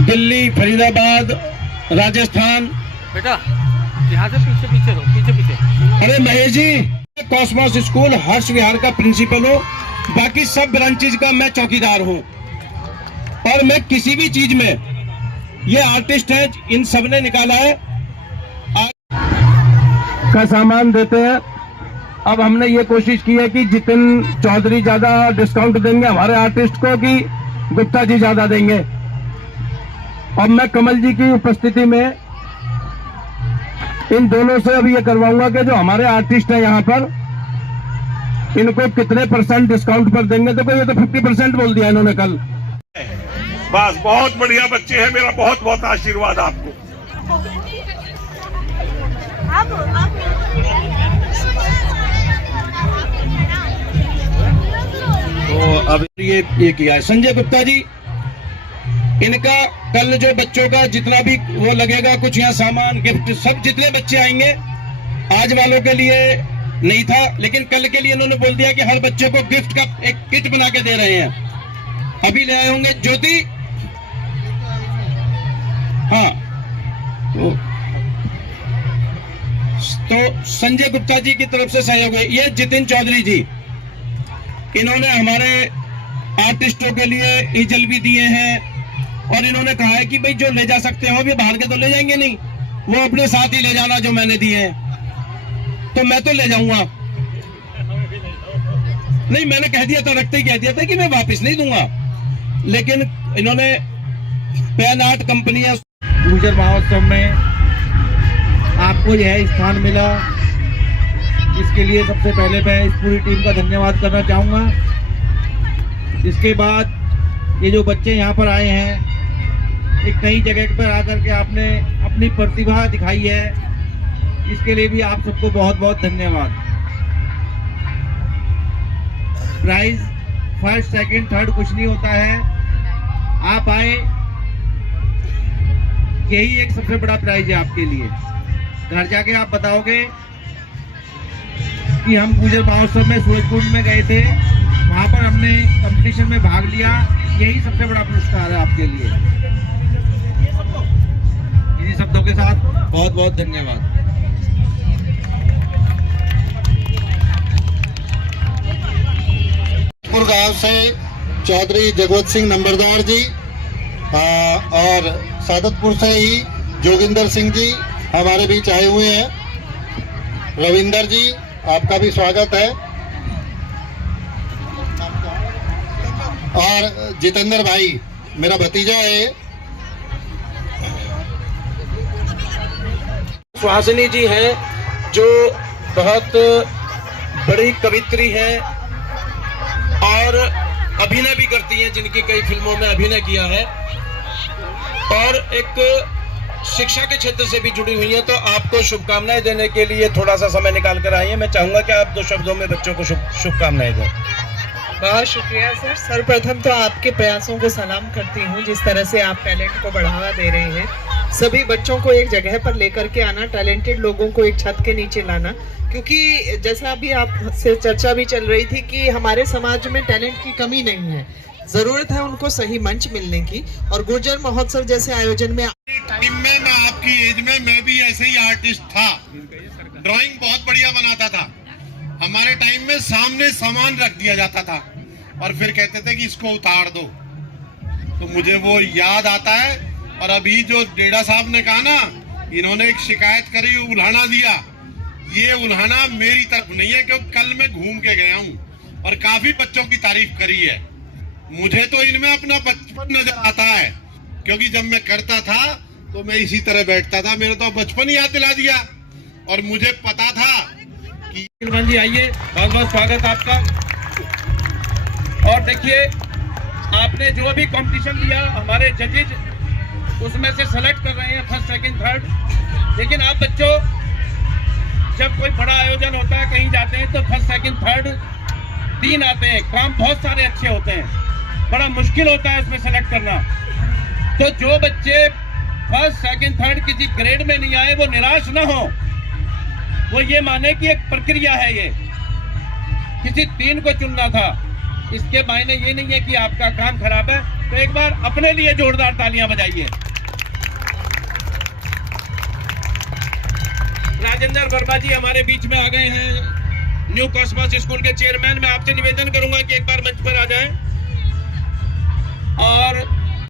दिल्ली, फरीदाबाद, राजस्थान। बेटा यहाँ से पीछे पीछे रहो, पीछे पीछे। अरे महेश जी, कॉस्मोस स्कूल हर्ष विहार का प्रिंसिपल हूँ, बाकी सब ब्रांचेज का मैं चौकीदार हूँ। और मैं किसी भी चीज में, ये आर्टिस्ट है, इन सब ने निकाला है का सामान देते हैं। अब हमने ये कोशिश की है कि जितिन चौधरी ज्यादा डिस्काउंट देंगे हमारे आर्टिस्ट को कि गुप्ता जी ज्यादा देंगे। और मैं कमल जी की उपस्थिति में इन दोनों से अभी ये करवाऊंगा कि जो हमारे आर्टिस्ट हैं यहाँ पर, इनको कितने % डिस्काउंट पर देंगे। तो ये तो 50% बोल दिया इन्होंने कल। बस बहुत बढ़िया बच्चे हैं, मेरा बहुत बहुत आशीर्वाद आपको। तो अब ये किया है संजय गुप्ता जी। इनका कल जो बच्चों का जितना भी वो लगेगा, कुछ यहाँ सामान गिफ्ट सब जितने बच्चे आएंगे, आज वालों के लिए नहीं था, लेकिन कल के लिए इन्होंने बोल दिया कि हर बच्चे को गिफ्ट का एक किट बना के दे रहे हैं। अभी ले आए होंगे ज्योति, हाँ, तो संजय गुप्ता जी की तरफ से सहयोग है। ये जितिन चौधरी जी, इन्होंने हमारे आर्टिस्टों के लिए ईजल भी दिए हैं। और इन्होंने कहा है कि भाई जो ले जा सकते हो, अभी बाहर के तो ले जाएंगे नहीं, वो अपने साथ ही ले जाना जो मैंने दिए हैं। तो मैं तो ले जाऊंगा नहीं, मैंने कह दिया था, रखते ही कह दिया था कि मैं वापस नहीं दूंगा। लेकिन इन्होंने पेन आर्ट कंपनी है। गुर्जर महोत्सव में आपको यह स्थान मिला, इसके लिए सबसे पहले मैं इस पूरी टीम का धन्यवाद करना चाहूँगा। इसके बाद ये जो बच्चे यहाँ पर आए हैं, एक नई जगह पर आकर के आपने अपनी प्रतिभा दिखाई है, इसके लिए भी आप सबको बहुत बहुत धन्यवाद। प्राइज फर्स्ट, सेकंड, थर्ड कुछ नहीं होता है, आप आए, यही एक सबसे बड़ा प्राइज है आपके लिए। घर जाके आप बताओगे कि हम गुर्जर महोत्सव में सूरजकुंड में गए थे, वहां पर हमने कंपटीशन में भाग लिया, यही सबसे बड़ा पुरस्कार है आपके लिए। इन्हीं शब्दों के साथ बहुत बहुत धन्यवाद। गांव से चौधरी जगवत सिंह नंबरदार जी, और सादतपुर से ही जोगिंदर सिंह जी हमारे बीच आए हुए हैं। रविंदर जी, आपका भी स्वागत है। और जितेंद्र भाई मेरा भतीजा है। सुहासिनी जी हैं, जो बहुत बड़ी कवित्री हैं और अभिनय भी करती हैं, जिनकी कई फिल्मों में अभिनय किया है, और एक शिक्षा के क्षेत्र से भी जुड़ी हुई हैं। तो आपको शुभकामनाएं देने के लिए थोड़ा सा समय निकाल कर आई हैं। मैं चाहूंगा कि आप 2 शब्दों में बच्चों को शुभकामनाएं दें। बहुत शुक्रिया सर। सर्वप्रथम तो आपके प्रयासों को सलाम करती हूँ, जिस तरह से आप टैलेंट को बढ़ावा दे रहे हैं। सभी बच्चों को एक जगह पर लेकर के आना, टैलेंटेड लोगों को एक छत के नीचे लाना, क्योंकि जैसा अभी आपसे चर्चा भी चल रही थी कि हमारे समाज में टैलेंट की कमी नहीं है, जरूरत है उनको सही मंच मिलने की। और गुर्जर महोत्सव जैसे आयोजन में टाइम में, मैं आपकी एज में, मैं भी ऐसे ही आर्टिस्ट था, ड्राइंग बहुत बढ़िया बनाता था। हमारे टाइम में सामने सामान रख दिया जाता था और फिर कहते थे कि इसको उतार दो, तो मुझे वो याद आता है। और अभी जो डेढ़ा साहब ने कहा ना, इन्होंने एक शिकायत करी, उल्हाना दिया, ये उल्हाना मेरी तरफ नहीं है, क्योंकि कल मैं घूम के गया हूँ और काफी बच्चों की तारीफ करी है। मुझे तो इनमें अपना बचपन नजर आता है, क्योंकि जब मैं करता था तो मैं इसी तरह बैठता था, मेरा तो बचपन ही याद दिला दिया। और मुझे पता था कि जी आइए, बहुत बहुत स्वागत आपका। और देखिए, आपने जो भी कंपटीशन दिया, हमारे जजेज उसमें से सेलेक्ट कर रहे हैं फर्स्ट, सेकंड, थर्ड। लेकिन आप बच्चों, जब कोई बड़ा आयोजन होता है, कहीं जाते हैं, तो फर्स्ट, सेकंड, थर्ड 3 आते हैं, काम बहुत सारे अच्छे होते हैं, बड़ा मुश्किल होता है उसमें सेलेक्ट करना। तो जो बच्चे फर्स्ट, सेकंड, थर्ड किसी ग्रेड में नहीं आए, वो निराश ना हो, वो ये माने कि एक प्रक्रिया है, ये किसी 3 को चुनना था। इसके मायने ये नहीं है कि आपका काम खराब है, तो एक बार अपने लिए जोरदार तालियां बजाइए। राजेंद्र वर्मा जी हमारे बीच में आ गए हैं, न्यू कॉस्मोस स्कूल के चेयरमैन। मैं आपसे निवेदन करूंगा कि एक बार मंच पर आ जाएं और